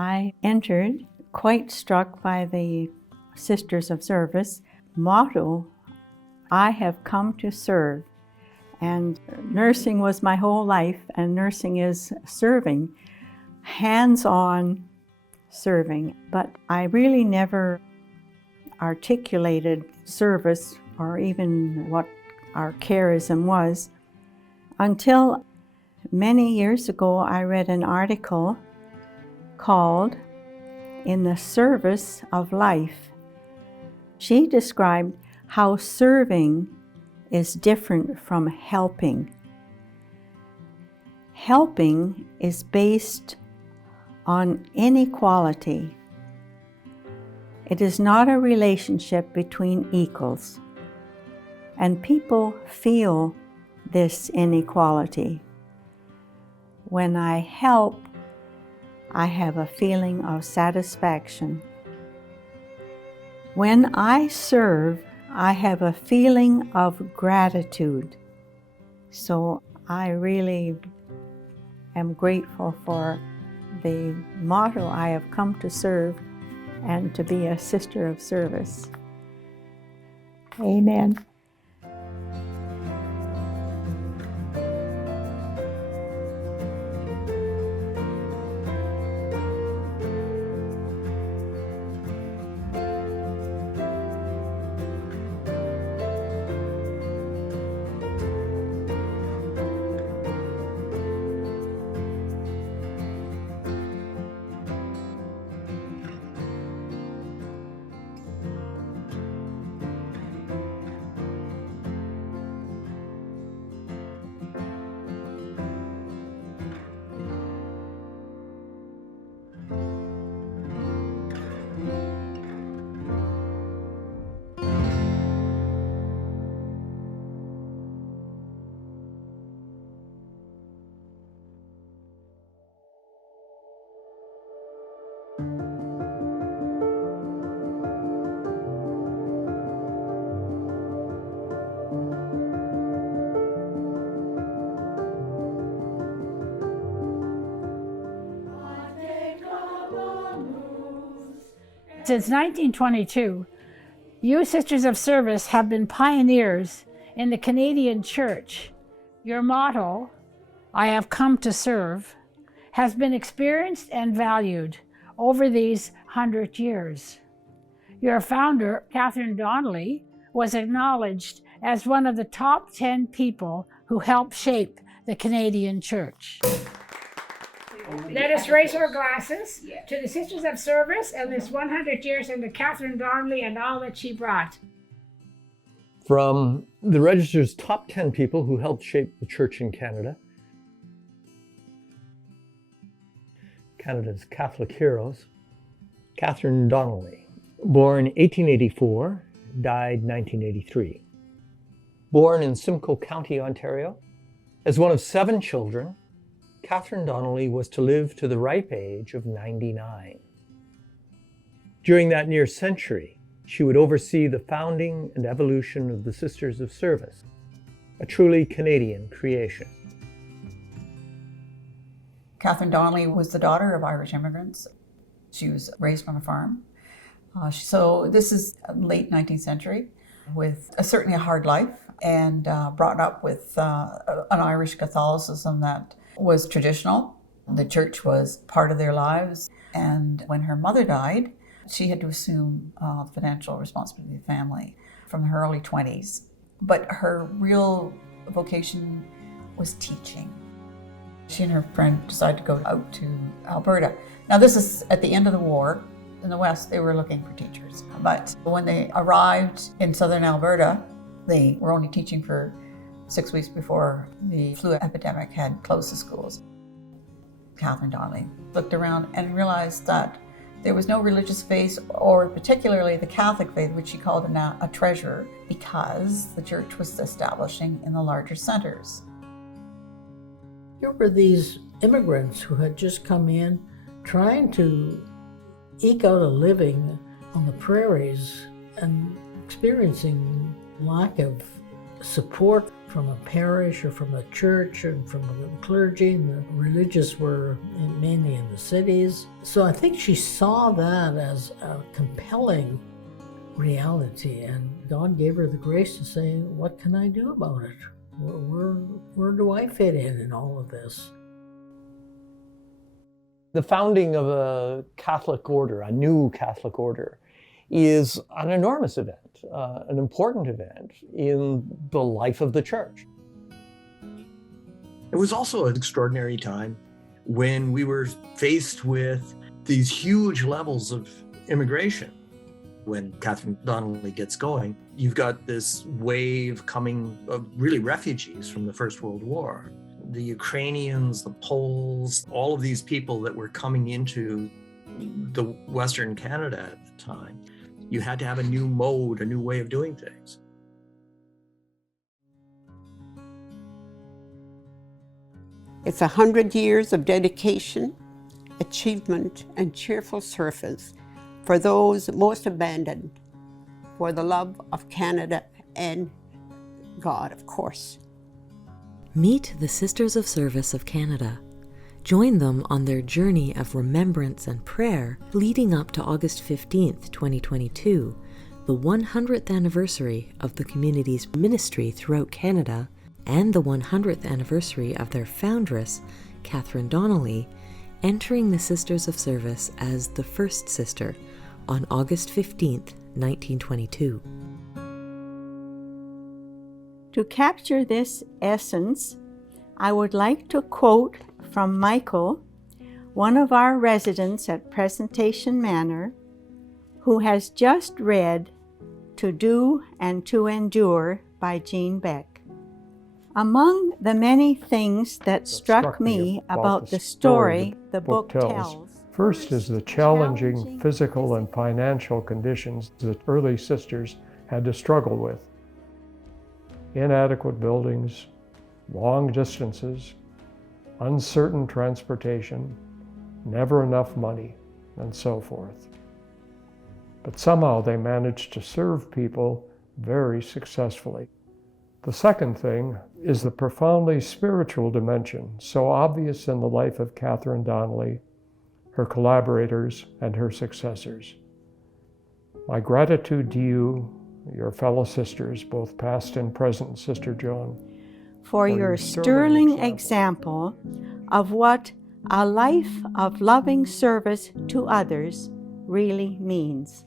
I entered quite struck by the Sisters of Service motto, I have come to serve. And nursing was my whole life, and nursing is serving, hands-on serving. But I really never articulated service or even what our charism was until many years ago I read an article called In the Service of Life. She described how serving is different from helping. Helping is based on inequality. It is not a relationship between equals, and people feel this inequality. When I help, I have a feeling of satisfaction. When I serve, I have a feeling of gratitude. So I really am grateful for the motto, I have come to serve and to be a sister of service. Amen. Since 1922, you Sisters of Service have been pioneers in the Canadian Church. Your motto, I have come to serve, has been experienced and valued over these 100 years. Your founder, Catherine Donnelly, was acknowledged as one of the top 10 people who helped shape the Canadian Church. Let us raise our glasses to the Sisters of Service and this 100 years and to Catherine Donnelly and all that she brought. From the Register's top 10 people who helped shape the Church in Canada, Canada's Catholic heroes, Catherine Donnelly, born 1884, died 1983. Born in Simcoe County, Ontario, as one of 7 children, Catherine Donnelly was to live to the ripe age of 99. During that near century, she would oversee the founding and evolution of the Sisters of Service, a truly Canadian creation. Catherine Donnelly was the daughter of Irish immigrants. She was raised on a farm. So this is late 19th century with certainly a hard life and brought up with an Irish Catholicism that was traditional. The church was part of their lives. And when her mother died, she had to assume financial responsibility of the family from her early 20s. But her real vocation was teaching. She and her friend decided to go out to Alberta. Now this is at the end of the war. In the West, they were looking for teachers. But when they arrived in southern Alberta, they were only teaching for 6 weeks before the flu epidemic had closed the schools. Catherine Donnelly looked around and realized that there was no religious faith, or particularly the Catholic faith, which she called a treasure, because the church was establishing in the larger centers. Here were these immigrants who had just come in, trying to eke out a living on the prairies and experiencing lack of support from a parish or from a church and from the clergy, and the religious were mainly in the cities. So I think she saw that as a compelling reality, and God gave her the grace to say, what can I do about it? Where do I fit in all of this? The founding of a Catholic order, a new Catholic order, is an enormous event, an important event in the life of the church. It was also an extraordinary time when we were faced with these huge levels of immigration. When Catherine Donnelly gets going, you've got this wave coming of really refugees from the First World War. The Ukrainians, the Poles, all of these people that were coming into the Western Canada at the time. You had to have a new mode, a new way of doing things. It's 100 years of dedication, achievement, and cheerful service for those most abandoned, for the love of Canada and God, of course. Meet the Sisters of Service of Canada. Join them on their journey of remembrance and prayer leading up to August 15th, 2022, the 100th anniversary of the community's ministry throughout Canada and the 100th anniversary of their foundress, Catherine Donnelly, entering the Sisters of Service as the first sister on August 15th, 1922. To capture this essence, I would like to quote from Michael, one of our residents at Presentation Manor, who has just read To Do and to Endure by Jean Beck. Among the many things that struck me about the story the book tells, first is the challenging physical and financial conditions that early sisters had to struggle with. Inadequate buildings, long distances, uncertain transportation, never enough money, and so forth. But somehow they managed to serve people very successfully. The second thing is the profoundly spiritual dimension, so obvious in the life of Catherine Donnelly, her collaborators, and her successors. My gratitude to you, your fellow sisters, both past and present, Sister Joan, for your sterling example of what a life of loving service to others really means.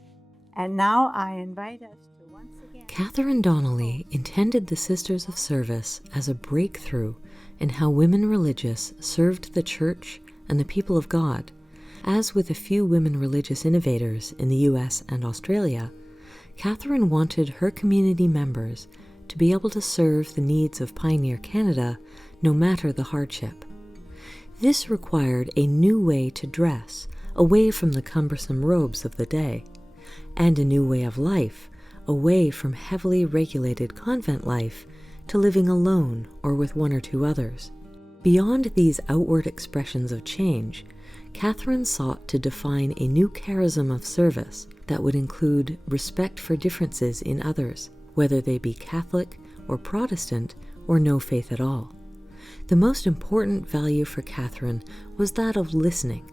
And now I invite us to once again... Catherine Donnelly intended the Sisters of Service as a breakthrough in how women religious served the Church and the people of God. As with a few women religious innovators in the US and Australia, Catherine wanted her community members to be able to serve the needs of pioneer Canada no matter the hardship. This required a new way to dress, away from the cumbersome robes of the day, and a new way of life, away from heavily regulated convent life to living alone or with one or two others. Beyond these outward expressions of change, Catherine sought to define a new charism of service that would include respect for differences in others, whether they be Catholic or Protestant or no faith at all. The most important value for Catherine was that of listening,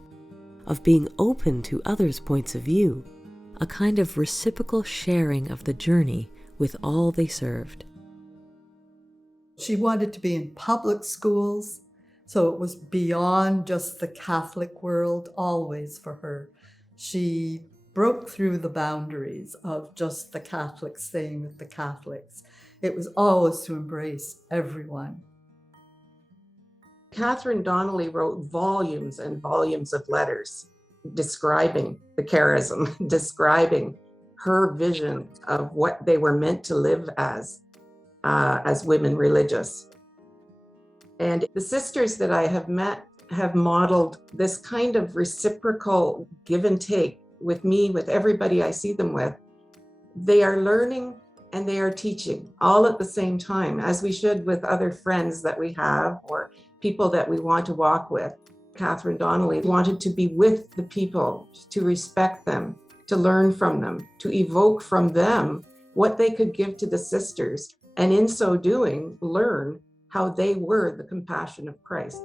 of being open to others' points of view, a kind of reciprocal sharing of the journey with all they served. She wanted to be in public schools, so it was beyond just the Catholic world always for her. She broke through the boundaries of just the Catholics staying with the Catholics. It was always to embrace everyone. Catherine Donnelly wrote volumes and volumes of letters describing the charism, describing her vision of what they were meant to live as women religious. And the sisters that I have met have modeled this kind of reciprocal give and take with me, with everybody I see them with. They are learning and they are teaching all at the same time, as we should with other friends that we have or people that we want to walk with. Catherine Donnelly wanted to be with the people, to respect them, to learn from them, to evoke from them what they could give to the sisters and in so doing, learn how they were the compassion of Christ.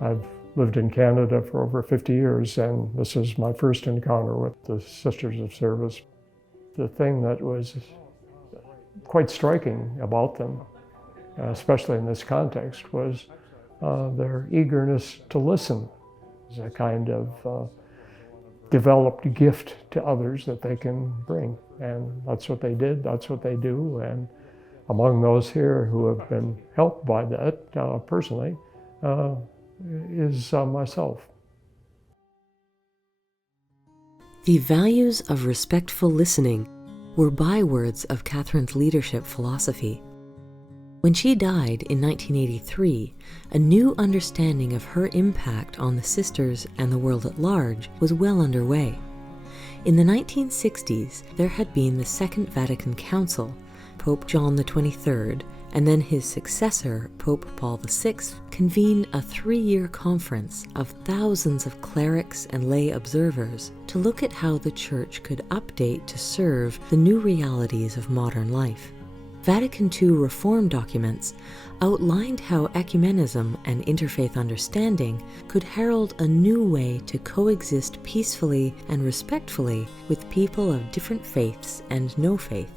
I've lived in Canada for over 50 years, and this is my first encounter with the Sisters of Service. The thing that was quite striking about them, especially in this context, was their eagerness to listen. It's a kind of developed gift to others that they can bring. And that's what they did, that's what they do. And among those here who have been helped by that personally is myself. The values of respectful listening were bywords of Catherine's leadership philosophy. When she died in 1983, a new understanding of her impact on the sisters and the world at large was well underway. In the 1960s, there had been the Second Vatican Council. Pope John XXIII and then his successor, Pope Paul VI, convened a 3-year conference of thousands of clerics and lay observers to look at how the Church could update to serve the new realities of modern life. Vatican II reform documents outlined how ecumenism and interfaith understanding could herald a new way to coexist peacefully and respectfully with people of different faiths and no faith.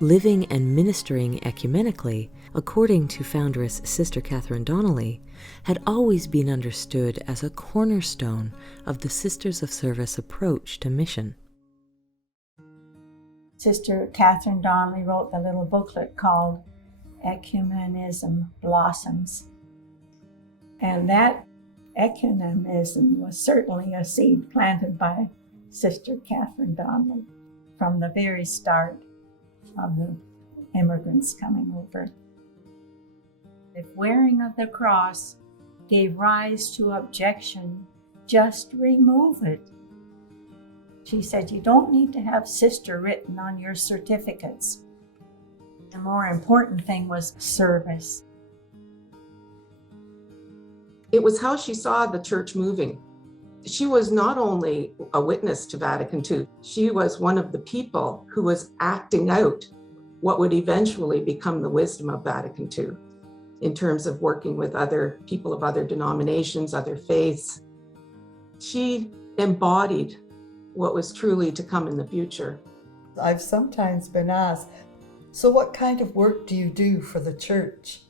Living and ministering ecumenically, according to foundress Sister Catherine Donnelly, had always been understood as a cornerstone of the Sisters of Service approach to mission. Sister Catherine Donnelly wrote the little booklet called Ecumenism Blossoms. And that ecumenism was certainly a seed planted by Sister Catherine Donnelly from the very start of the immigrants coming over. If wearing of the cross gave rise to objection, just remove it. She said, you don't need to have sister written on your certificates. The more important thing was service. It was how she saw the church moving. She was not only a witness to Vatican II, she was one of the people who was acting out what would eventually become the wisdom of Vatican II in terms of working with other people of other denominations, other faiths. She embodied what was truly to come in the future. I've sometimes been asked, so what kind of work do you do for the church?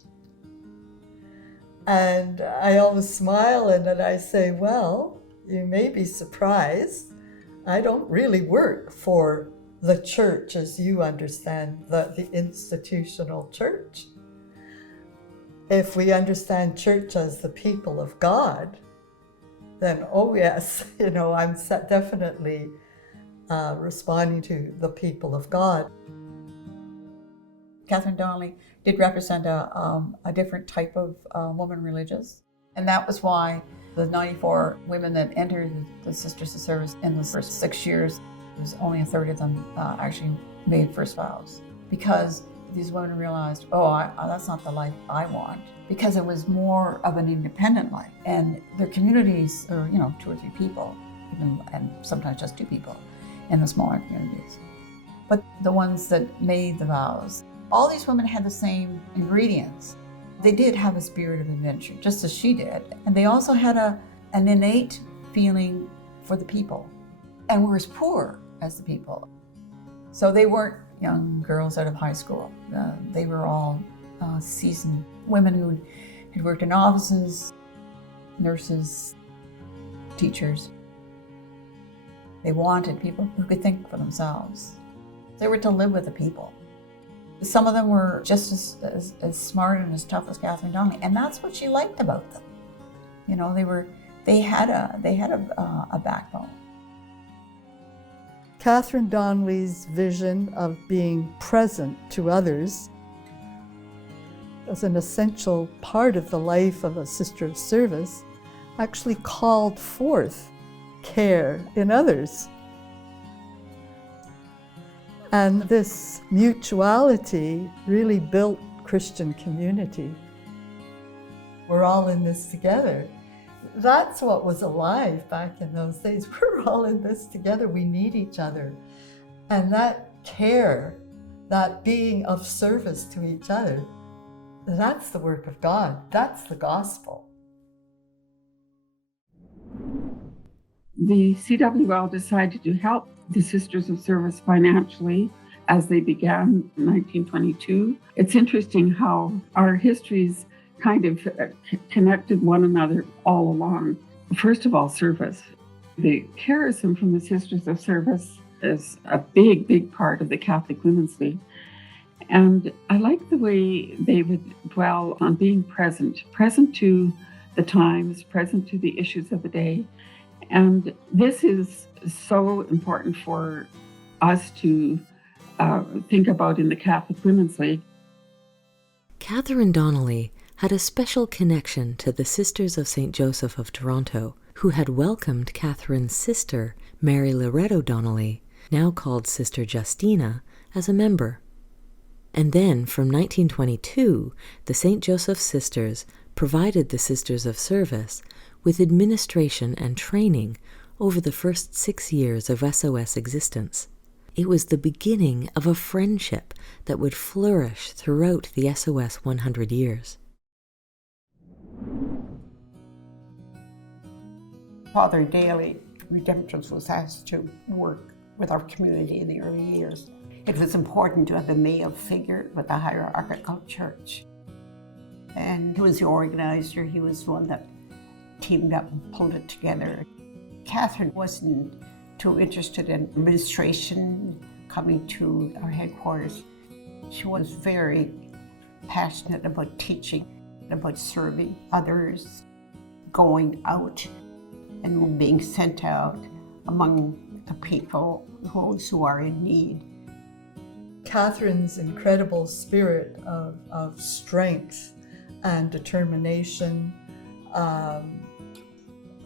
And I always smile and then I say, well, you may be surprised. I don't really work for the church as you understand the institutional church. If we understand church as the people of God, then oh yes, I'm definitely responding to the people of God. Catherine Donnelly did represent a different type of woman religious, and that was why the 94 women that entered the Sisters of Service in the first 6 years, it was only a third of them actually made first vows, because these women realized, that's not the life I want, because it was more of an independent life, and their communities are 2 or 3 people, and sometimes just 2 people in the smaller communities. But the ones that made the vows, all these women had the same ingredients. They did have a spirit of adventure, just as she did, and they also had an innate feeling for the people, and were as poor as the people. So they weren't young girls out of high school. They were all seasoned women who had worked in offices, nurses, teachers. They wanted people who could think for themselves. They were to live with the people. Some of them were just as smart and as tough as Catherine Donnelly, and that's what she liked about them. They had a backbone. Catherine Donnelly's vision of being present to others as an essential part of the life of a sister of service actually called forth care in others. And this mutuality really built Christian community. We're all in this together. That's what was alive back in those days. We're all in this together. We need each other. And that care that being of service to each other, that's the work of God. That's the gospel. The CWL decided to help the Sisters of Service financially as they began in 1922. It's interesting how our histories kind of connected one another all along. First of all, service. The charism from the Sisters of Service is a big, big part of the Catholic Women's League. And I like the way they would dwell on being present to the times, present to the issues of the day. And this is so important for us to think about in the Catholic Women's League. Catherine Donnelly had a special connection to the Sisters of St. Joseph of Toronto, who had welcomed Catherine's sister, Mary Loretto Donnelly, now called Sister Justina, as a member. And then, from 1922, the St. Joseph Sisters provided the Sisters of Service with administration and training over the first 6 years of SOS existence. It was the beginning of a friendship that would flourish throughout the SOS 100 years. Father Daly, Redemptorist, was asked to work with our community in the early years. It was important to have a male figure with a hierarchical church. And he was the organizer, he was the one that teamed up and pulled it together. Catherine wasn't too interested in administration, coming to our headquarters. She was very passionate about teaching, about serving others, going out and being sent out among the people, those who are in need. Catherine's incredible spirit of strength and determination,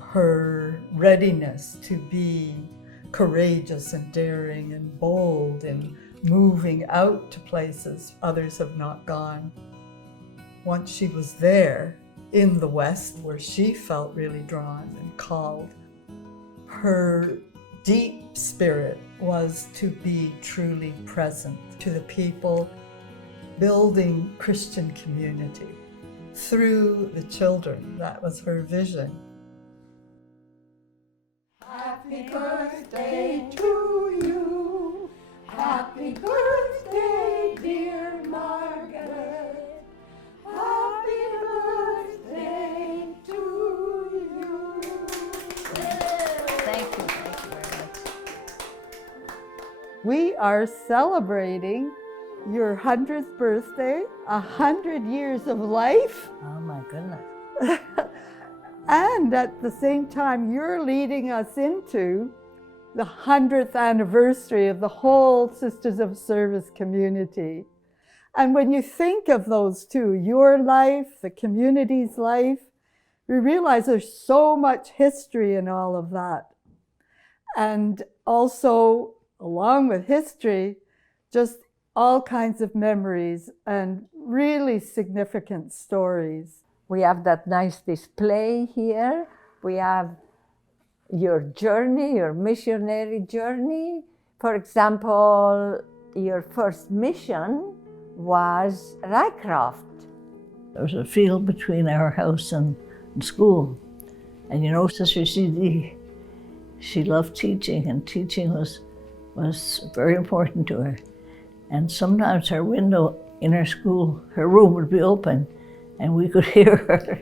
her readiness to be courageous and daring and bold and moving out to places others have not gone. Once she was there in the West, where she felt really drawn and called, her deep spirit was to be truly present to the people, building Christian community through the children. That was her vision. Happy birthday to you. Happy birthday, dear Margaret. Happy birthday to you. Thank you very much. We are celebrating your 100th birthday, 100 years of life. Oh my goodness. And at the same time, you're leading us into the 100th anniversary of the whole Sisters of Service community. And when you think of those two, your life, the community's life, we realize there's so much history in all of that. And also, along with history, just all kinds of memories and really significant stories. We have that nice display here. We have your journey, your missionary journey. For example, your first mission was Rycroft. There was a field between our house and school. And you know, Sister CD, she loved teaching, and teaching was very important to her. And sometimes her window in her school, her room would be open, and we could hear her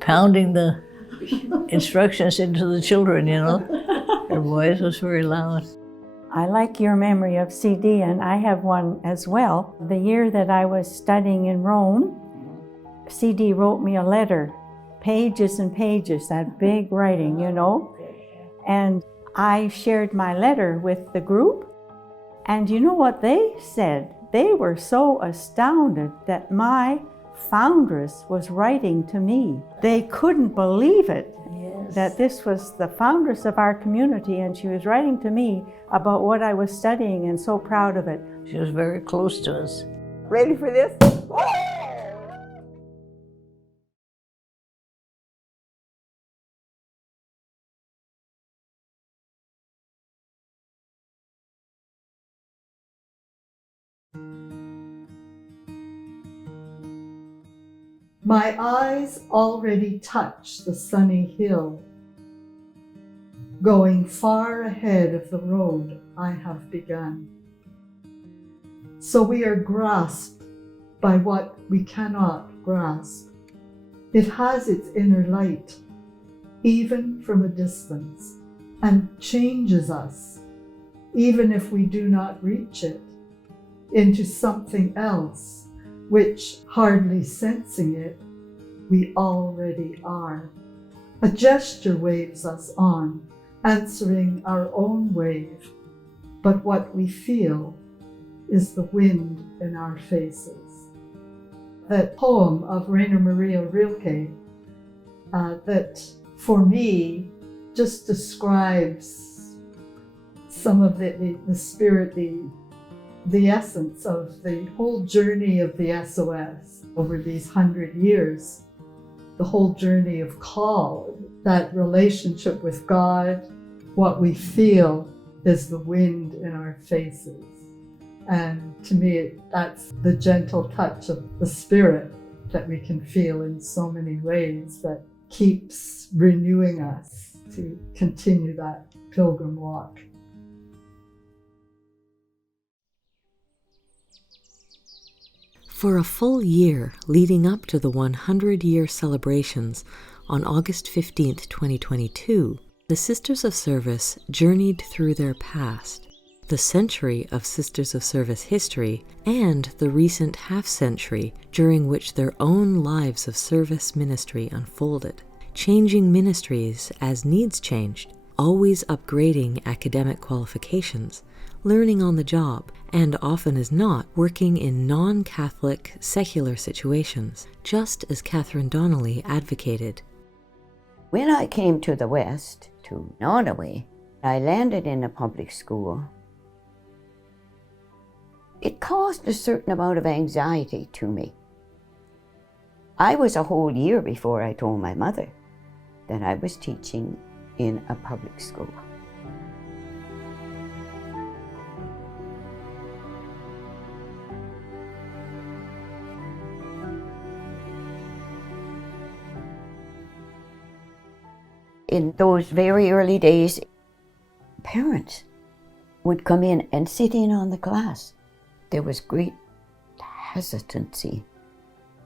pounding the instructions into the children, you know. Her voice was very loud. I like your memory of CD, and I have one as well. The year that I was studying in Rome, CD wrote me a letter, pages and pages, that big writing, you know. And I shared my letter with the group, and you know what they said? They were so astounded that my foundress was writing to me. They couldn't believe it, that this was the foundress of our community, and she was writing to me about what I was studying, and so proud of it. She was very close to us. Ready for this? My eyes already touch the sunny hill, going far ahead of the road I have begun. So we are grasped by what we cannot grasp. It has its inner light, even from a distance, and changes us, even if we do not reach it, into something else, which, hardly sensing it, we already are. A gesture waves us on, answering our own wave, but what we feel is the wind in our faces. That poem of Rainer Maria Rilke that for me just describes some of the spirit, the essence of the whole journey of the SOS over these 100 years, the whole journey of call, that relationship with God. What we feel is the wind in our faces. And to me, that's the gentle touch of the Spirit that we can feel in so many ways that keeps renewing us to continue that pilgrim walk. For a full year leading up to the 100-year celebrations on August 15th, 2022, the Sisters of Service journeyed through their past, the century of Sisters of Service history, and the recent half-century during which their own lives of service ministry unfolded, changing ministries as needs changed, always upgrading academic qualifications, learning on the job, and often as not, working in non-Catholic secular situations, just as Catherine Donnelly advocated. When I came to the West, to Norway, I landed in a public school. It caused a certain amount of anxiety to me. I was a whole year before I told my mother that I was teaching in a public school. In those very early days, parents would come in and sit in on the class. There was great hesitancy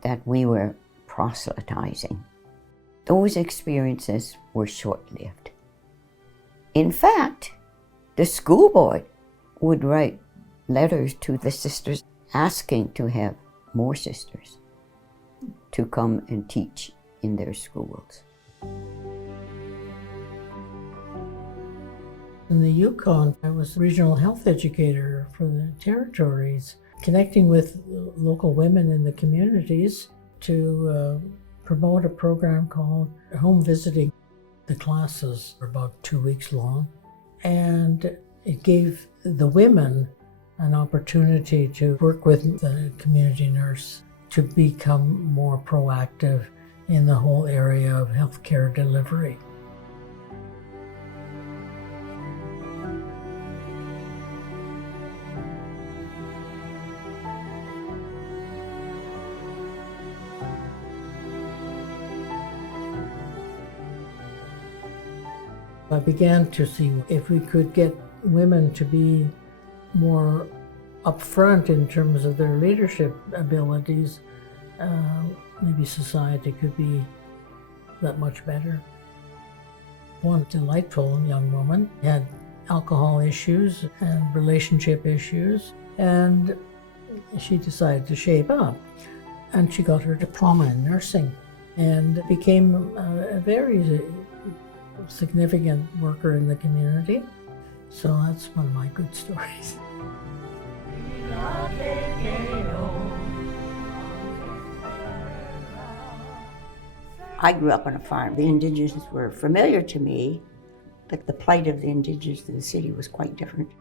that we were proselytizing. Those experiences were short-lived. In fact, the school board would write letters to the sisters asking to have more sisters to come and teach in their schools. In the Yukon, I was regional health educator for the territories, connecting with local women in the communities to promote a program called Home Visiting. The classes were about 2 weeks long, and it gave the women an opportunity to work with the community nurse to become more proactive in the whole area of healthcare delivery. I began to see if we could get women to be more upfront in terms of their leadership abilities, maybe society could be that much better. One delightful young woman had alcohol issues and relationship issues, and she decided to shape up. And she got her diploma in nursing and became a very significant worker in the community. So that's one of my good stories. I grew up on a farm. The Indigenous were familiar to me, but the plight of the Indigenous in the city was quite different.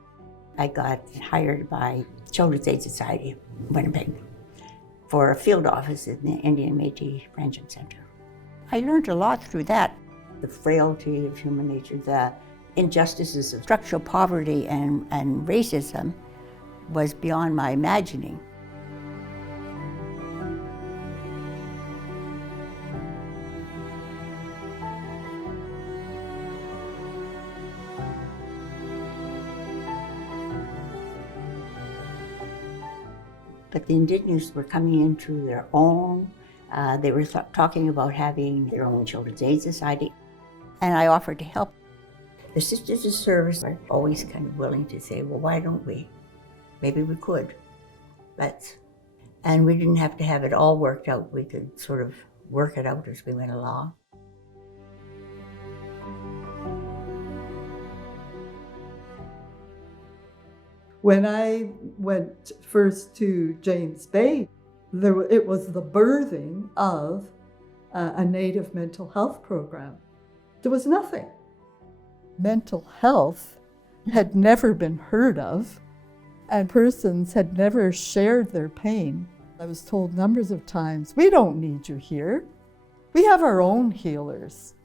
I got hired by Children's Aid Society, Winnipeg, for a field office in the Indian Métis Friendship Center. I learned a lot through that. The frailty of human nature, the injustices of structural poverty and racism was beyond my imagining. But the Indigenous were coming into their own. They were talking about having their own Children's Aid Society. And I offered to help. The Sisters of Service were always kind of willing to say, well, why don't we? Maybe we could. Let's. And we didn't have to have it all worked out. We could sort of work it out as we went along. When I went first to James Bay, it was the birthing of a Native mental health program. There was nothing. Mental health had never been heard of, and persons had never shared their pain. I was told numbers of times, we don't need you here. We have our own healers.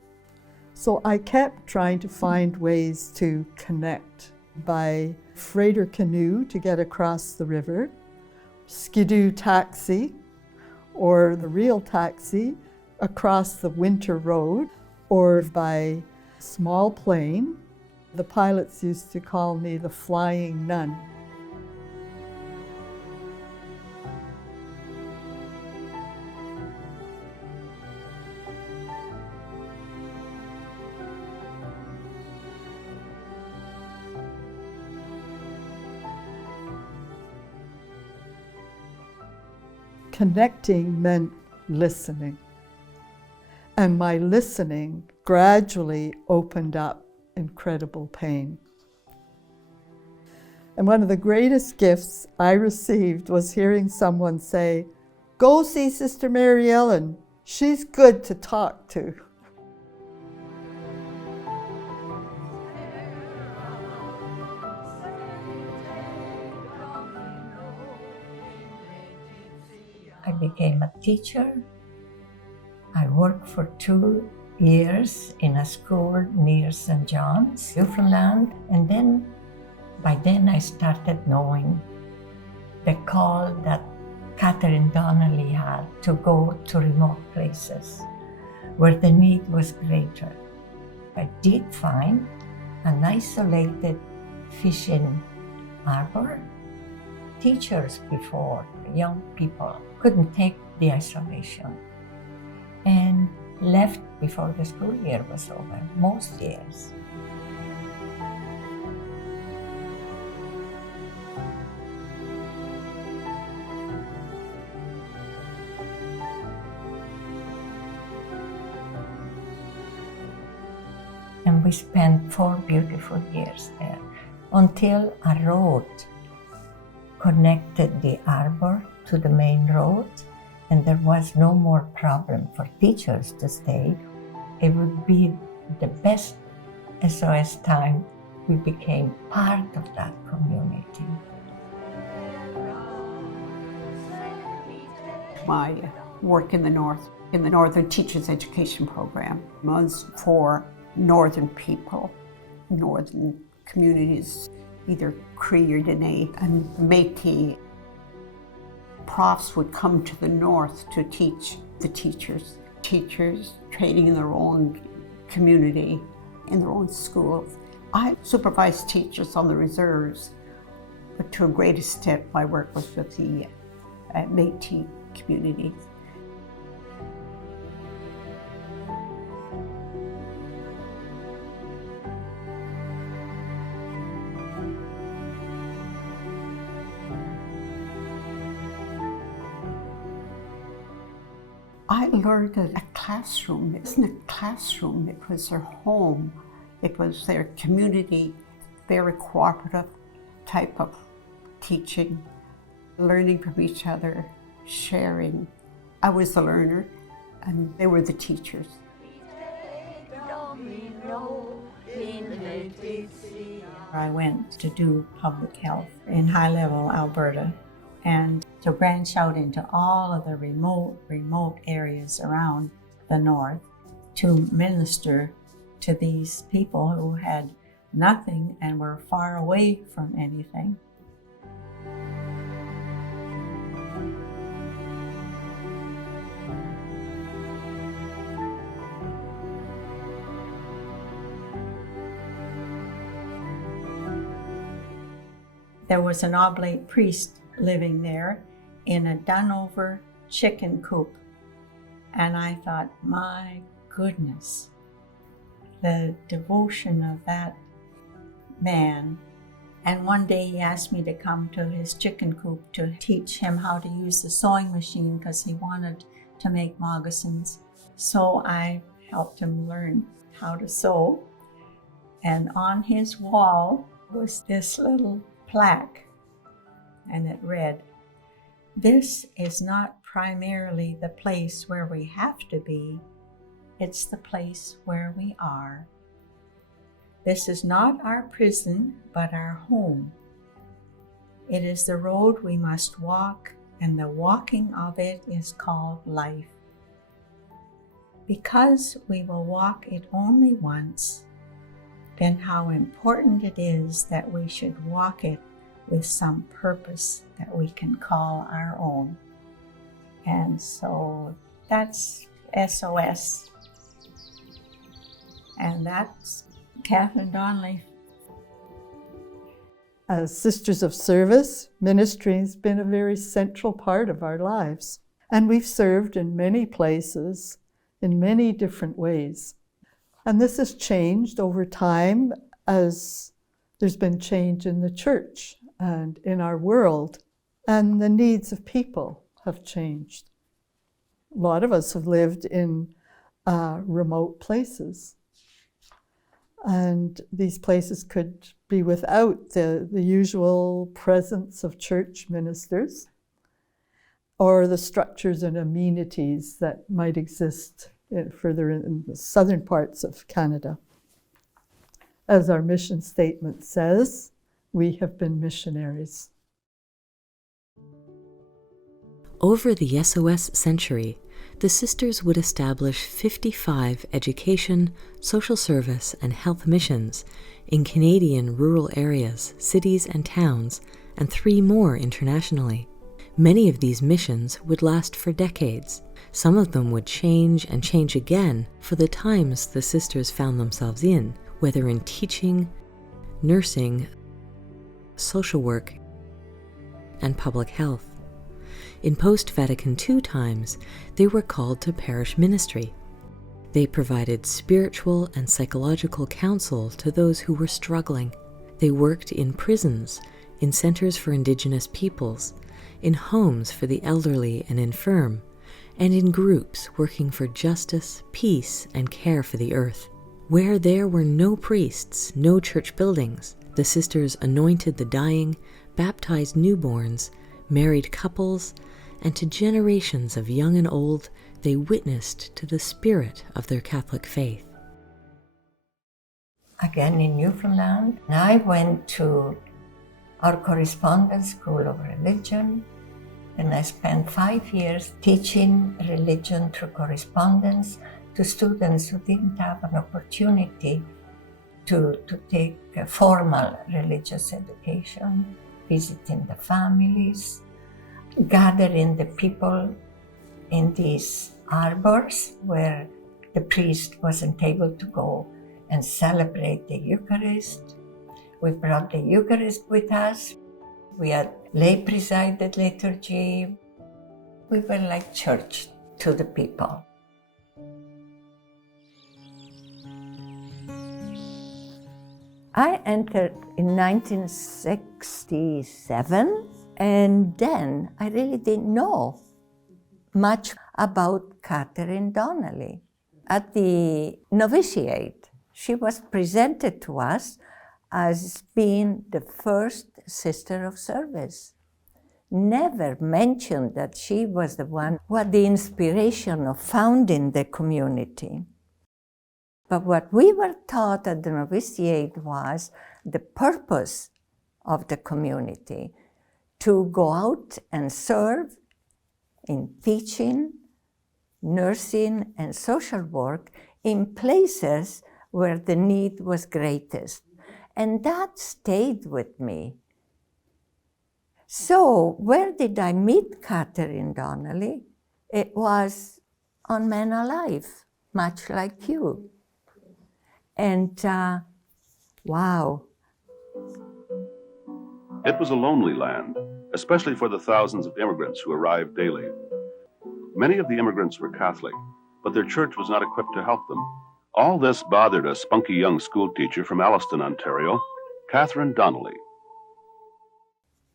So I kept trying to find ways to connect by freighter canoe to get across the river, skidoo taxi, or the real taxi across the winter road, or by small plane. The pilots used to call me the flying nun. Connecting meant listening. And my listening gradually opened up incredible pain. And one of the greatest gifts I received was hearing someone say, "Go see Sister Mary Ellen. She's good to talk to." I became a teacher. I worked for 2 years in a school near St. John's, Newfoundland, and by then I started knowing the call that Catherine Donnelly had to go to remote places where the need was greater. I did find an isolated fishing harbor. Teachers before, young people, couldn't take the isolation and left before the school year was over, most years. And we spent 4 beautiful years there until a road connected the harbor to the main road, and there was no more problem for teachers to stay. It would be the best SOS time. We became part of that community. My work in the North, in the Northern Teachers Education Program, was for Northern people, Northern communities, either Cree or Dene and Métis. Profs would come to the North to teach the teachers. Teachers training in their own community, in their own schools. I supervised teachers on the reserves, but to a great extent my work was with the Métis community. I learned at a classroom. It wasn't a classroom, it was their home. It was their community, very cooperative type of teaching, learning from each other, sharing. I was the learner and they were the teachers. I went to do public health in high-level Alberta and to branch out into all of the remote areas around the north to minister to these people who had nothing and were far away from anything. There was an oblate priest living there, in a done-over chicken coop. And I thought, my goodness, the devotion of that man. And one day he asked me to come to his chicken coop to teach him how to use the sewing machine because he wanted to make moccasins. So I helped him learn how to sew. And on his wall was this little plaque, and it read, "This is not primarily the place where we have to be, it's the place where we are. This is not our prison, but our home. It is the road we must walk, and the walking of it is called life. Because we will walk it only once, then how important it is that we should walk it with some purpose that we can call our own." And so that's SOS. And that's Catherine Donnelly. As Sisters of Service, ministry has been a very central part of our lives. And we've served in many places, in many different ways. And this has changed over time as there's been change in the church and in our world, and the needs of people have changed. A lot of us have lived in remote places. And these places could be without the usual presence of church ministers or the structures and amenities that might exist further in the southern parts of Canada. As our mission statement says, we have been missionaries. Over the SOS century, the sisters would establish 55 education, social service, and health missions in Canadian rural areas, cities, and towns, and 3 more internationally. Many of these missions would last for decades. Some of them would change and change again for the times the sisters found themselves in, whether in teaching, nursing, social work, and public health. In post-Vatican II times, they were called to parish ministry. They provided spiritual and psychological counsel to those who were struggling. They worked in prisons, in centers for Indigenous peoples, in homes for the elderly and infirm, and in groups working for justice, peace, and care for the earth. Where there were no priests, no church buildings, the sisters anointed the dying, baptized newborns, married couples, and to generations of young and old, they witnessed to the spirit of their Catholic faith. Again in Newfoundland, I went to our correspondence school of religion, and I spent 5 years teaching religion through correspondence to students who didn't have an opportunity to take a formal religious education, visiting the families, gathering the people in these arbors where the priest wasn't able to go and celebrate the Eucharist. We brought the Eucharist with us. We had lay-presided liturgy. We were like church to the people. I entered in 1967, and then I really didn't know much about Catherine Donnelly. At the novitiate, she was presented to us as being the first sister of service. Never mentioned that she was the one who had the inspiration of founding the community. But what we were taught at the novitiate was the purpose of the community, to go out and serve in teaching, nursing, and social work in places where the need was greatest. And that stayed with me. So where did I meet Catherine Donnelly? It was on Men Alive, much like you. And wow. It was a lonely land, especially for the thousands of immigrants who arrived daily. Many of the immigrants were Catholic, but their church was not equipped to help them. All this bothered a spunky young schoolteacher from Alliston, Ontario, Catherine Donnelly.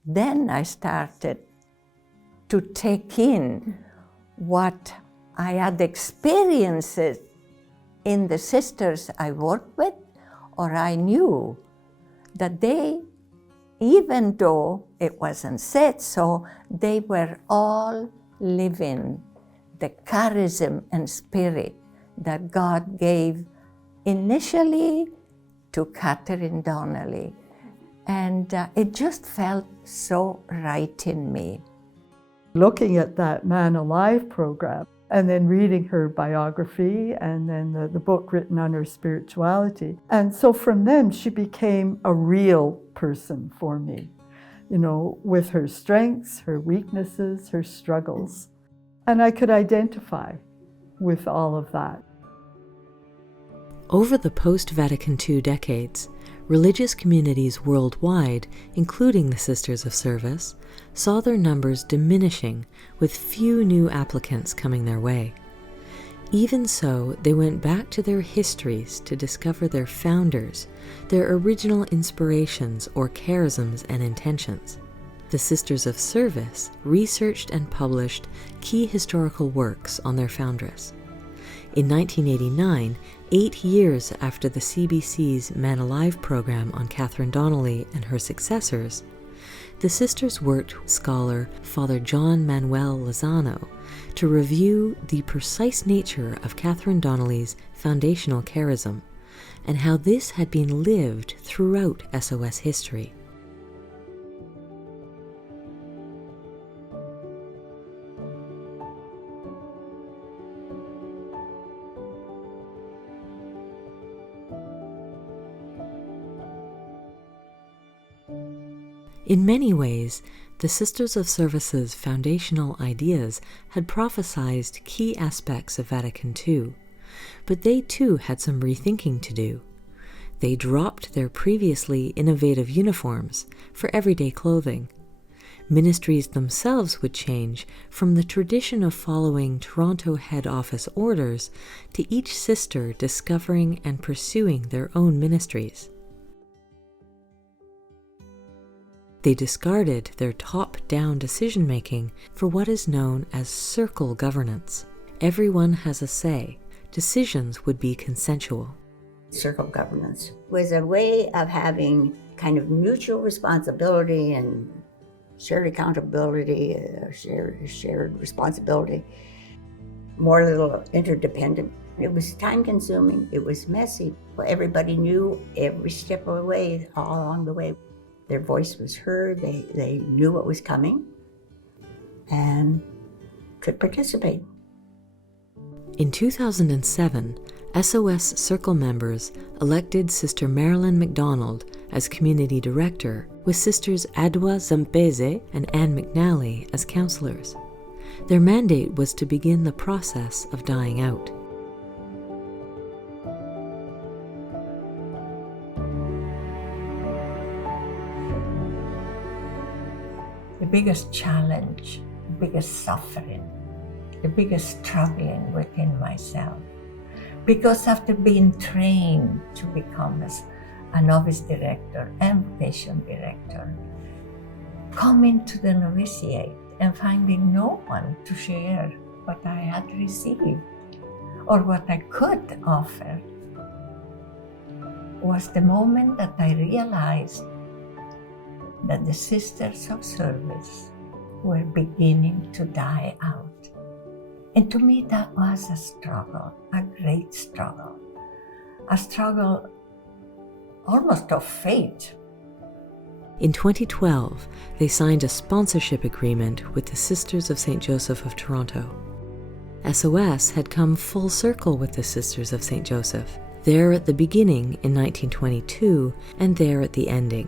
Then I started to take in what I had experienced in the sisters I worked with, or I knew that they, even though it wasn't said so, they were all living the charism and spirit that God gave initially to Catherine Donnelly. And it just felt so right in me. Looking at that Man Alive program, and then reading her biography, and then the book written on her spirituality. And so from them, she became a real person for me, you know, with her strengths, her weaknesses, her struggles. And I could identify with all of that. Over the post-Vatican II decades, religious communities worldwide, including the Sisters of Service, saw their numbers diminishing with few new applicants coming their way. Even so, they went back to their histories to discover their founders, their original inspirations or charisms and intentions. The Sisters of Service researched and published key historical works on their foundress. In 1989, 8 years after the CBC's Man Alive program on Catherine Donnelly and her successors, the sisters worked with scholar Father John Manuel Lozano to review the precise nature of Catherine Donnelly's foundational charism and how this had been lived throughout SOS history. In many ways, the Sisters of Service's foundational ideas had prophesied key aspects of Vatican II, but they too had some rethinking to do. They dropped their previously innovative uniforms for everyday clothing. Ministries themselves would change from the tradition of following Toronto head office orders to each sister discovering and pursuing their own ministries. They discarded their top-down decision-making for what is known as circle governance. Everyone has a say. Decisions would be consensual. Circle governance was a way of having kind of mutual responsibility and shared accountability, shared responsibility, more a little interdependent. It was time-consuming. It was messy. Everybody knew every step of the way, all along the way. Their voice was heard, they knew what was coming, and could participate. In 2007, SOS Circle members elected Sister Marilyn MacDonald as Community Director, with Sisters Adwa Zampese and Anne McNally as counselors. Their mandate was to begin the process of dying out. The biggest challenge, the biggest suffering, the biggest struggling within myself. Because after being trained to become a novice director and vocation director, coming to the novitiate and finding no one to share what I had received or what I could offer, was the moment that I realized that the Sisters of Service were beginning to die out. And to me, that was a struggle, a great struggle, a struggle almost of fate. In 2012, they signed a sponsorship agreement with the Sisters of St. Joseph of Toronto. SOS had come full circle with the Sisters of St. Joseph, there at the beginning in 1922 and there at the ending.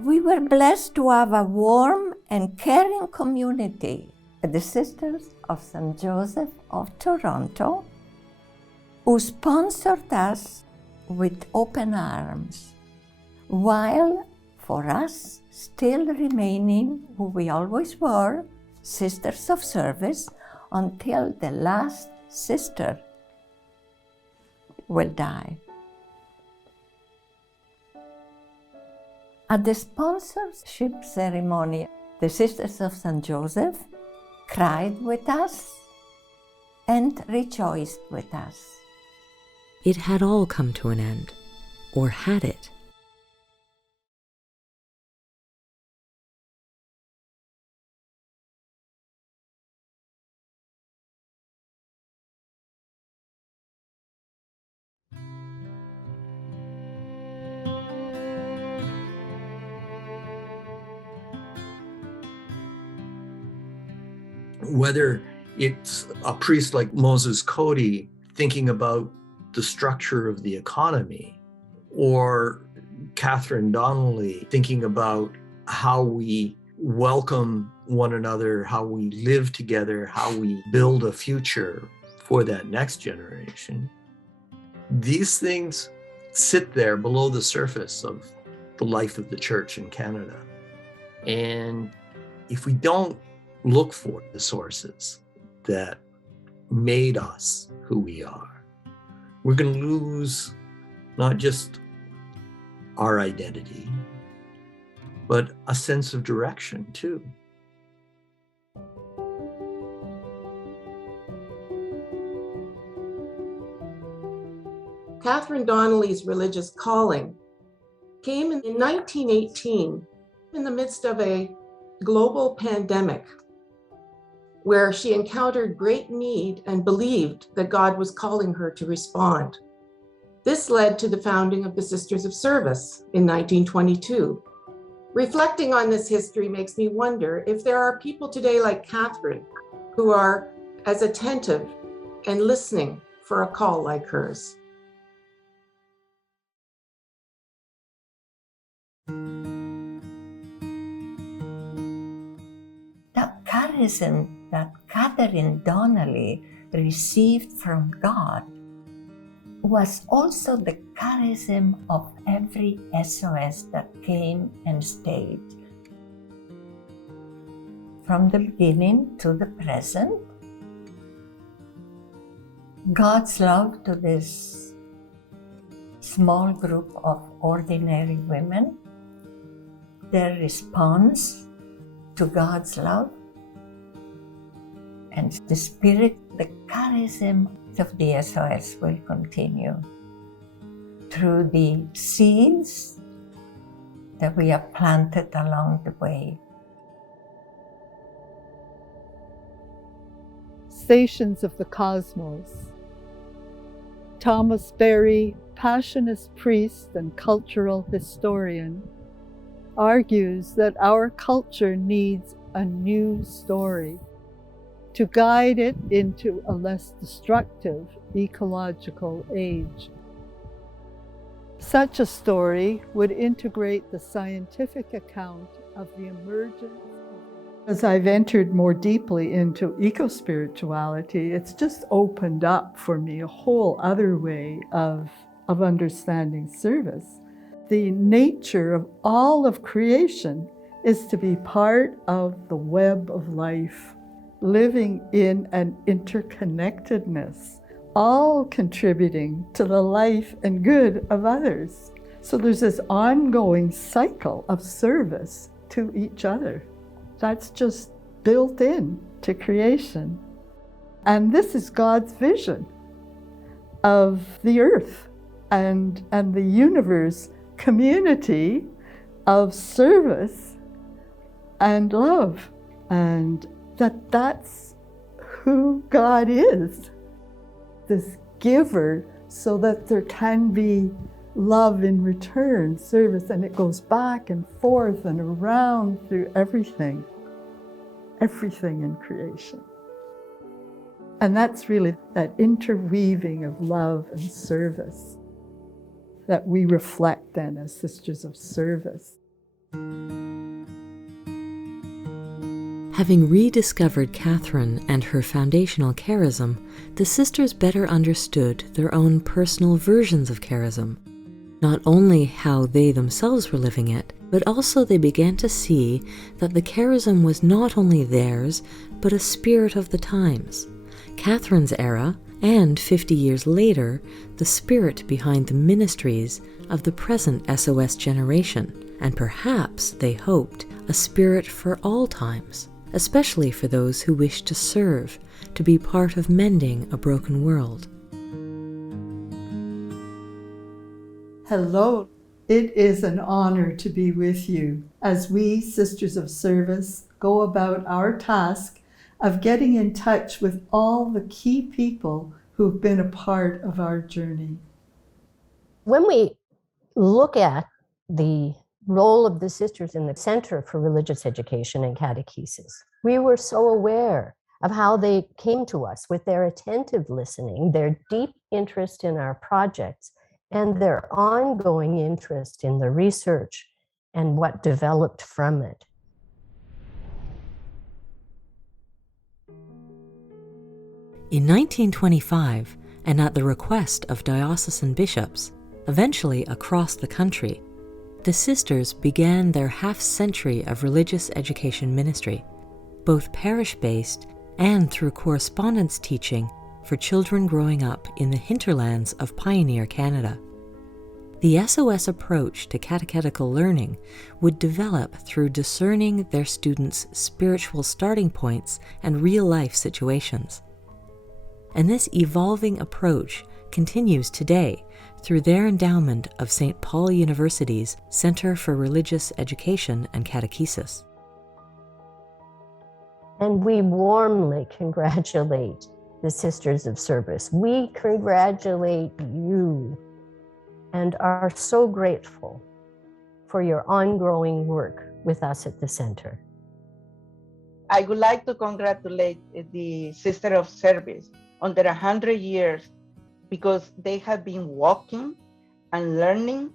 We were blessed to have a warm and caring community the Sisters of St. Joseph of Toronto, who sponsored us with open arms, while for us, still remaining who we always were, Sisters of Service, until the last sister will die. At the sponsorship ceremony, the Sisters of St. Joseph cried with us and rejoiced with us. It had all come to an end, or had it? Whether it's a priest like Moses Cody thinking about the structure of the economy, or Catherine Donnelly thinking about how we welcome one another, how we live together, how we build a future for that next generation. These things sit there below the surface of the life of the church in Canada. And if we don't look for the sources that made us who we are, we're going to lose not just our identity, but a sense of direction too. Catherine Donnelly's religious calling came in 1918 in the midst of a global pandemic where she encountered great need and believed that God was calling her to respond. This led to the founding of the Sisters of Service in 1922. Reflecting on this history makes me wonder if there are people today like Catherine who are as attentive and listening for a call like hers. That charism that Catherine Donnelly received from God was also the charism of every SOS that came and stayed. From the beginning to the present, God's love to this small group of ordinary women, their response to God's love, and the spirit, the charism of the SOS will continue through the seeds that we have planted along the way. Stations of the Cosmos. Thomas Berry, Passionist priest and cultural historian, argues that our culture needs a new story to guide it into a less destructive ecological age. Such a story would integrate the scientific account of the emergence. As I've entered more deeply into eco-spirituality, it's just opened up for me a whole other way of understanding service. The nature of all of creation is to be part of the web of life, living in an interconnectedness, all contributing to the life and good of others. So there's this ongoing cycle of service to each other. That's just built in to creation. And this is God's vision of the earth and the universe community of service and love. And that's who God is, this giver, so that there can be love in return, service, and it goes back and forth and around through everything in creation. And that's really that interweaving of love and service that we reflect then as Sisters of Service. Having rediscovered Catherine and her foundational charism, the sisters better understood their own personal versions of charism. Not only how they themselves were living it, but also they began to see that the charism was not only theirs, but a spirit of the times. Catherine's era, and 50 years later, the spirit behind the ministries of the present SOS generation, and perhaps, they hoped, a spirit for all times, especially for those who wish to serve, to be part of mending a broken world. Hello. It is an honor to be with you as we, Sisters of Service, go about our task of getting in touch with all the key people who've been a part of our journey. When we look at the role of the sisters in the Center for Religious Education and Catechesis, we were so aware of how they came to us with their attentive listening, their deep interest in our projects, and their ongoing interest in the research and what developed from it. In 1925, and at the request of diocesan bishops, eventually across the country, the sisters began their half-century of religious education ministry, both parish-based and through correspondence teaching for children growing up in the hinterlands of pioneer Canada. The SOS approach to catechetical learning would develop through discerning their students' spiritual starting points and real-life situations. And this evolving approach continues today through their endowment of St. Paul University's Center for Religious Education and Catechesis. And we warmly congratulate the Sisters of Service. We congratulate you and are so grateful for your ongoing work with us at the center. I would like to congratulate the Sister of Service on their 100 years because they have been walking and learning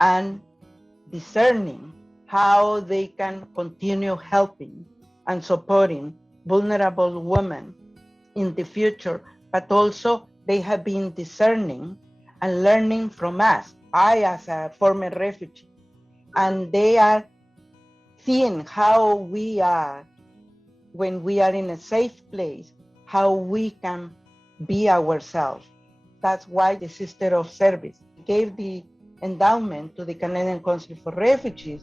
and discerning how they can continue helping and supporting vulnerable women in the future, but also they have been discerning and learning from us, I as a former refugee, and they are seeing how we are when we are in a safe place, how we can be ourselves. That's why the Sister of Service gave the endowment to the Canadian Council for Refugees.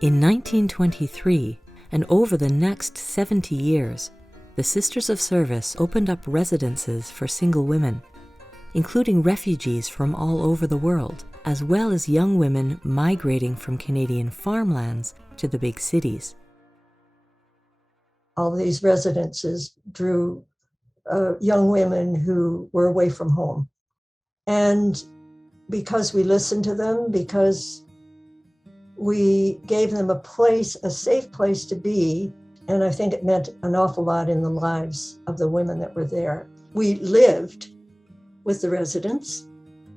In 1923, and over the next 70 years, the Sisters of Service opened up residences for single women, including refugees from all over the world, as well as young women migrating from Canadian farmlands to the big cities. All these residences drew young women who were away from home. And because we listened to them, because we gave them a place, a safe place to be, and I think it meant an awful lot in the lives of the women that were there. We lived with the residents.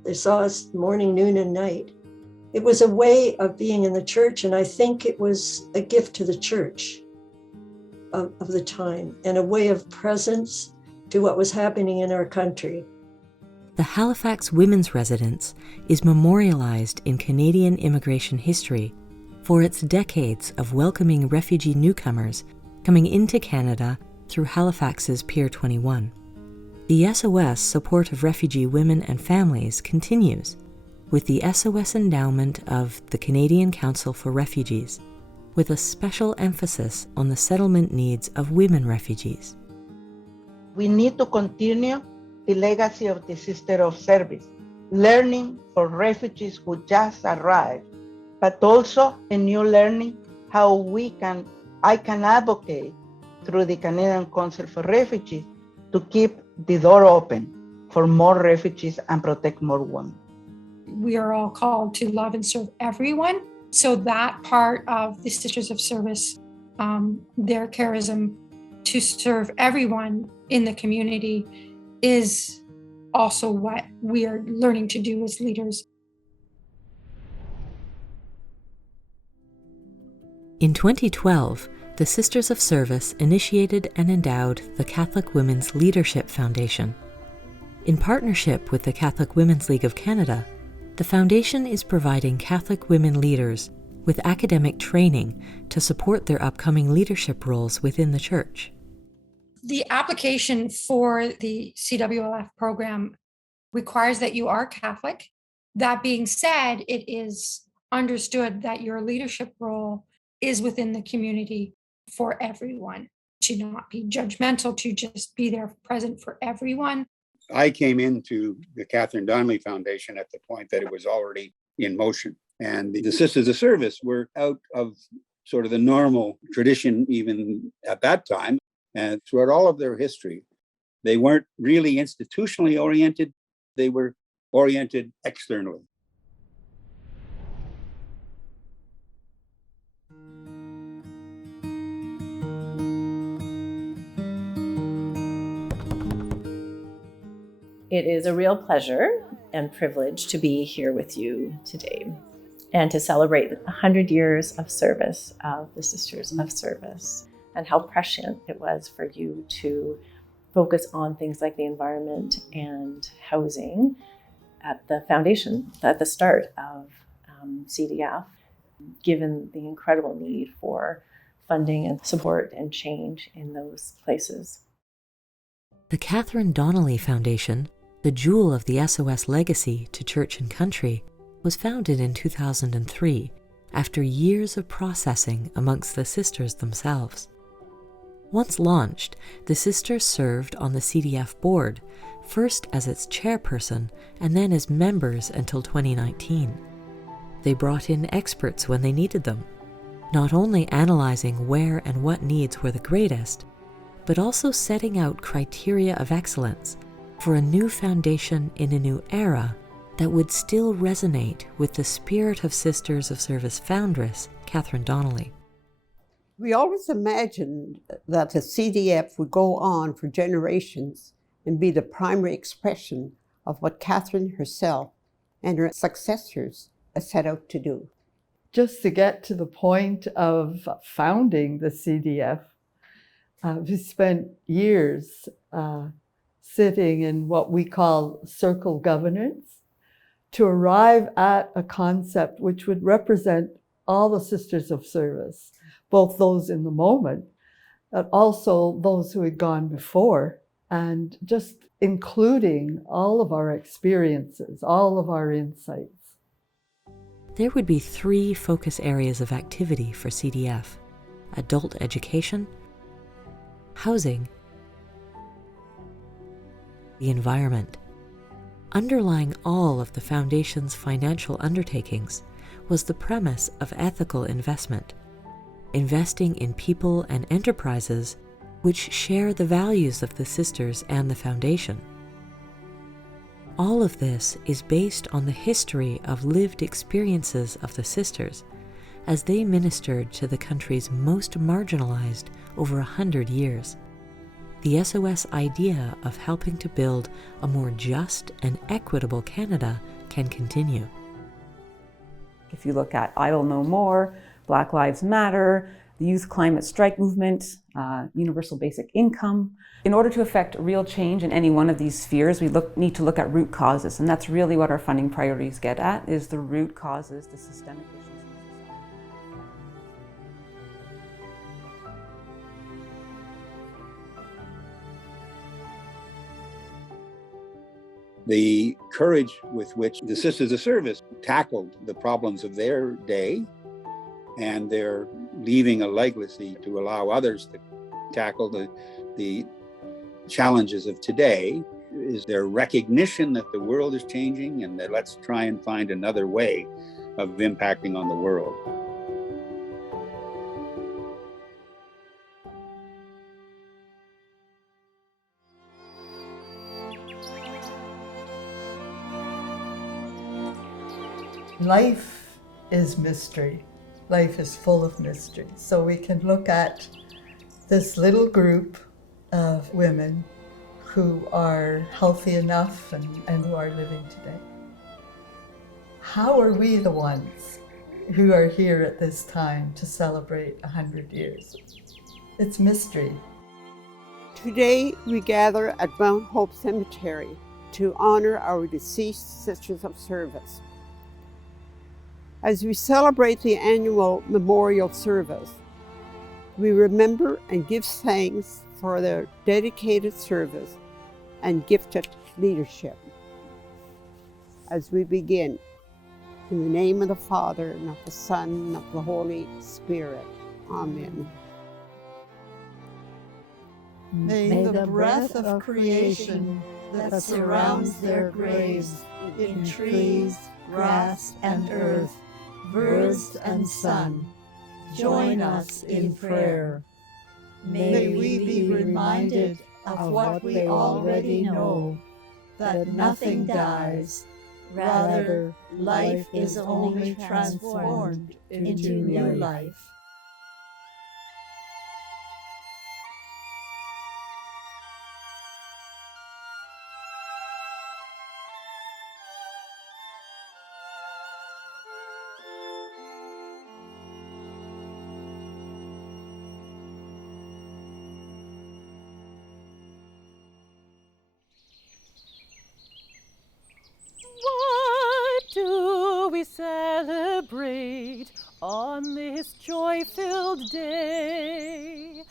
They saw us morning, noon, and night. It was a way of being in the church, and I think it was a gift to the church of the time, and a way of presence to what was happening in our country. The Halifax Women's Residence is memorialized in Canadian immigration history for its decades of welcoming refugee newcomers coming into Canada through Halifax's Pier 21. The SOS support of refugee women and families continues with the SOS endowment of the Canadian Council for Refugees, with a special emphasis on the settlement needs of women refugees. We need to continue the legacy of the Sister of Service, learning for refugees who just arrived, but also a new learning how I can advocate through the Canadian Council for Refugees to keep the door open for more refugees and protect more women. We are all called to love and serve everyone. So that part of the Sisters of Service, their charism to serve everyone in the community is also what we are learning to do as leaders. In 2012, the Sisters of Service initiated and endowed the Catholic Women's Leadership Foundation. In partnership with the Catholic Women's League of Canada, the foundation is providing Catholic women leaders with academic training to support their upcoming leadership roles within the Church. The application for the CWLF program requires that you are Catholic. That being said, it is understood that your leadership role is within the community for everyone, to not be judgmental, to just be there present for everyone. I came into the Catherine Donnelly Foundation at the point that it was already in motion. And the Sisters of Service were out of sort of the normal tradition even at that time. And throughout all of their history, they weren't really institutionally oriented. They were oriented externally. It is a real pleasure and privilege to be here with you today and to celebrate 100 years of service of the Sisters of Service, and how prescient it was for you to focus on things like the environment and housing at the foundation, at the start of CDF, given the incredible need for funding and support and change in those places. The Catherine Donnelly Foundation, the jewel of the SOS legacy to church and country, was founded in 2003 after years of processing amongst the sisters themselves. Once launched, the sisters served on the CDF board, first as its chairperson and then as members until 2019. They brought in experts when they needed them, not only analyzing where and what needs were the greatest, but also setting out criteria of excellence for a new foundation in a new era that would still resonate with the spirit of Sisters of Service foundress, Catherine Donnelly. We always imagined that the CDF would go on for generations and be the primary expression of what Catherine herself and her successors set out to do. Just to get to the point of founding the CDF, we spent years sitting in what we call circle governance to arrive at a concept which would represent all the Sisters of Service, both those in the moment, but also those who had gone before, and just including all of our experiences, all of our insights. There would be 3 focus areas of activity for CDF: adult education, housing, the environment. Underlying all of the foundation's financial undertakings was the premise of ethical investment, investing in people and enterprises which share the values of the sisters and the foundation. All of this is based on the history of lived experiences of the sisters as they ministered to the country's most marginalized over 100 years. The SOS idea of helping to build a more just and equitable Canada can continue. If you look at Idle No More, Black Lives Matter, the Youth Climate Strike Movement, universal basic income. In order to affect real change in any one of these spheres, we need to look at root causes, and that's really what our funding priorities get at, is the root causes, the systemic issues. The courage with which the Sisters of Service tackled the problems of their day, and they're leaving a legacy to allow others to tackle the challenges of today, is their recognition that the world is changing and that let's try and find another way of impacting on the world. Life is mystery. Life is full of mystery. So we can look at this little group of women who are healthy enough and who are living today. How are we the ones who are here at this time to celebrate 100 years. It's mystery. Today, we gather at Mount Hope Cemetery to honor our deceased Sisters of Service. As we celebrate the annual memorial service, we remember and give thanks for their dedicated service and gifted leadership. As we begin, in the name of the Father, and of the Son, and of the Holy Spirit. Amen. May the breath of creation that surrounds their graves in trees, grass, and earth, birds and sun, join us in prayer. May we be reminded of what we already know, that nothing dies, rather life is only transformed into new life. Do we celebrate on this joy-filled day?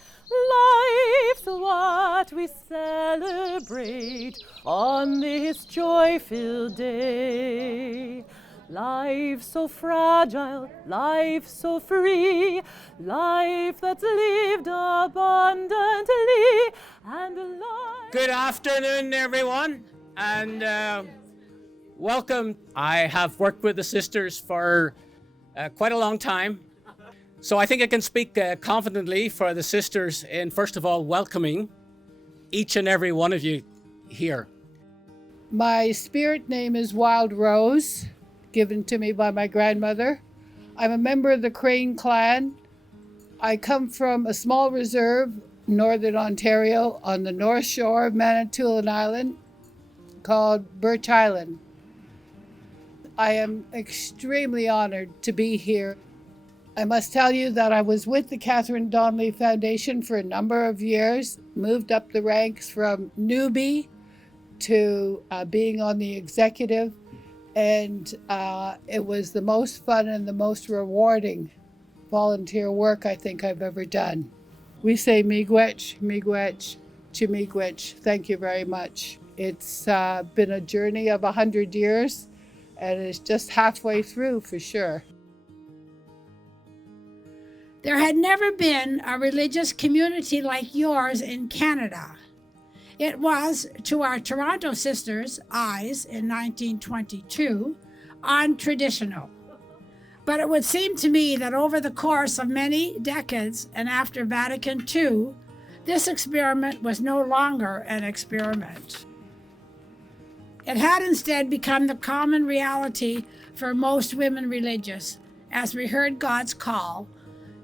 Life's what we celebrate on this joy-filled day. Life so fragile, life so free, life that's lived abundantly, and life... Good afternoon, everyone, and welcome. I have worked with the sisters for quite a long time, so I think I can speak confidently for the sisters in, first of all, welcoming each and every one of you here. My spirit name is Wild Rose, given to me by my grandmother. I'm a member of the Crane clan. I come from a small reserve, Northern Ontario, on the north shore of Manitoulin Island, called Birch Island. I am extremely honored to be here. I must tell you that I was with the Catherine Donnelly Foundation for a number of years, moved up the ranks from newbie to being on the executive, and it was the most fun and the most rewarding volunteer work I think I've ever done. We say miigwech, miigwech, chimiigwech. Thank you very much. It's been a journey of 100 years, and it's just halfway through for sure. There had never been a religious community like yours in Canada. It was, to our Toronto sisters' eyes in 1922, untraditional. But it would seem to me that over the course of many decades and after Vatican II, this experiment was no longer an experiment. It had instead become the common reality for most women religious, as we heard God's call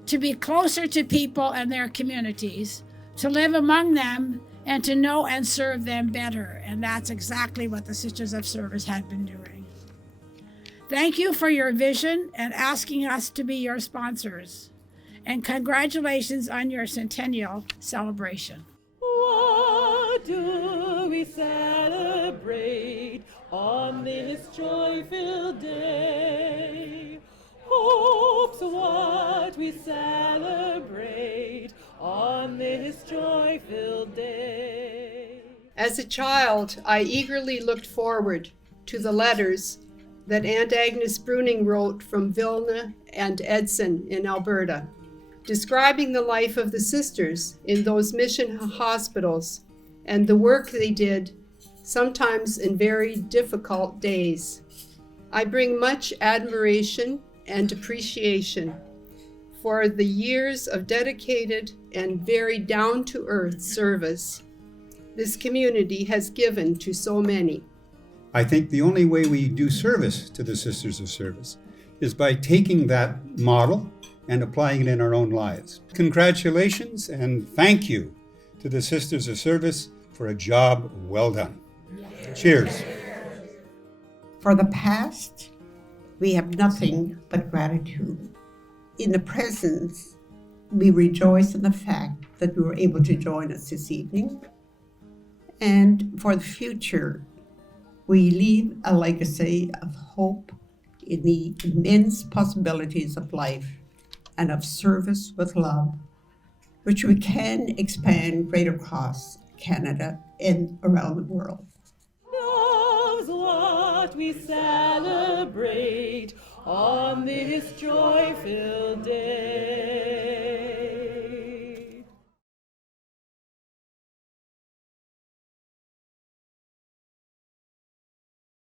to be closer to people and their communities, to live among them, and to know and serve them better. And that's exactly what the Sisters of Service had been doing. Thank you for your vision and asking us to be your sponsors. And congratulations on your centennial celebration. What do we celebrate on this joy-filled day? Hope's what we celebrate on this joy-filled day. As a child, I eagerly looked forward to the letters that Aunt Agnes Bruning wrote from Vilna and Edson in Alberta, describing the life of the sisters in those mission hospitals and the work they did, sometimes in very difficult days. I bring much admiration and appreciation for the years of dedicated and very down-to-earth service this community has given to so many. I think the only way we do service to the Sisters of Service is by taking that model and applying it in our own lives. Congratulations and thank you to the Sisters of Service for a job well done. Cheers. For the past we have nothing but gratitude. In the present, we rejoice in the fact that you were able to join us this evening. And for the future, we leave a legacy of hope in the immense possibilities of life and of service with love, which we can expand right across Canada and around the world. Love's what we celebrate on this joy-filled day.